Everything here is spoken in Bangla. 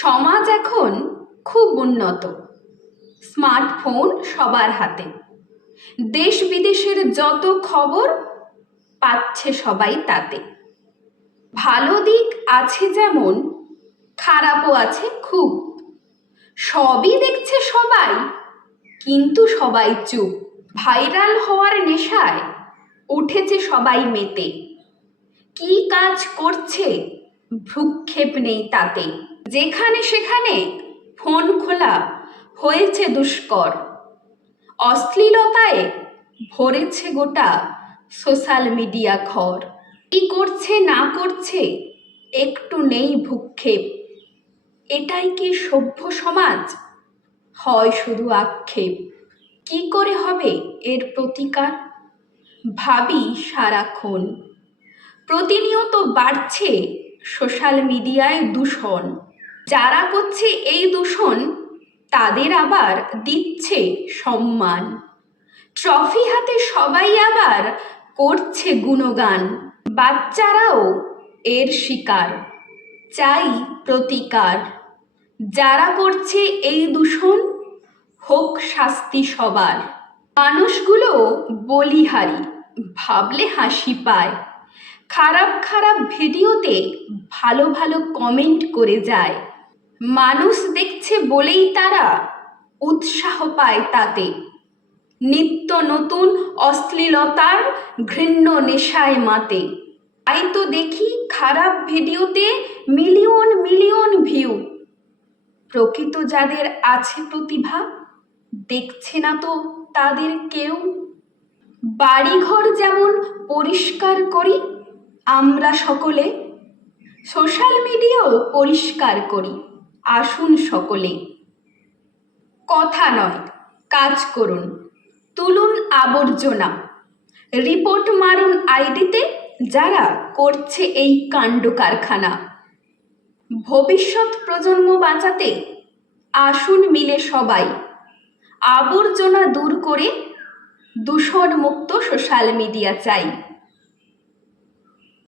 সমাজ এখন খুব উন্নত। স্মার্টফোন সবার হাতে। দেশ বিদেশের যত খবর পাচ্ছে সবাই তাতে। ভালো দিক আছে যেমন, খারাপও আছে খুব। সবই দেখছে সবাই, কিন্তু সবাই চুপ। ভাইরাল হওয়ার নেশায় উঠেছে সবাই মেতে। কি কাজ করছে ভ্রুক্ষেপ নেই তাতে। যেখানে সেখানে ফোন খোলা হয়েছে দুষ্কর। অশ্লীলতায় ভরেছে গোটা সোশ্যাল মিডিয়া ঘর। কি করছে না করছে একটু নেই ভ্রুক্ষেপ। এটাই কি সভ্য সমাজ? হয় শুধু আক্ষেপ। কি করে হবে এর প্রতিকার? ভাবি সারাক্ষণ। প্রতিনিয়ত বাড়ছে সোশ্যাল মিডিয়ায় দূষণ। যারা করছে এই দূষণ তাদের আবার দিচ্ছে সম্মান। ট্রফি হাতে সবাই আবার করছে গুণগান। বাচ্চারাও এর শিকার, চাই প্রতিকার। যারা করছে এই দূষণ হোক শাস্তি সবার। মানুষগুলো বলিহারি, ভাবলে হাসি পায়। খারাপ খারাপ ভিডিওতে ভালো ভালো কমেন্ট করে যায়। মানুষ দেখছে বলেই তারা উৎসাহ পায় তাতে। নিত্য নতুন অশ্লীলতার ঘৃণ্য নেশায় মাতে। তাই তো দেখি খারাপ ভিডিওতে মিলিয়ন মিলিয়ন ভিউ। প্রকৃত যাদের আছে প্রতিভা দেখছে না তো তাদের কেউ। বাড়িঘর যেমন পরিষ্কার করি আমরা সকলে, সোশ্যাল মিডিয়াও পরিষ্কার করি আসুন সকলে। কথা নয়, কাজ করুন। তুলুন আবর্জনা, রিপোর্ট মারুন আইডিতে যারা করছে এই কাণ্ড কারখানা। ভবিষ্যৎ প্রজন্ম বাঁচাতে আসুন মিলে সবাই। আবর্জনা দূর করে দূষণমুক্ত সোশ্যাল মিডিয়া চাই।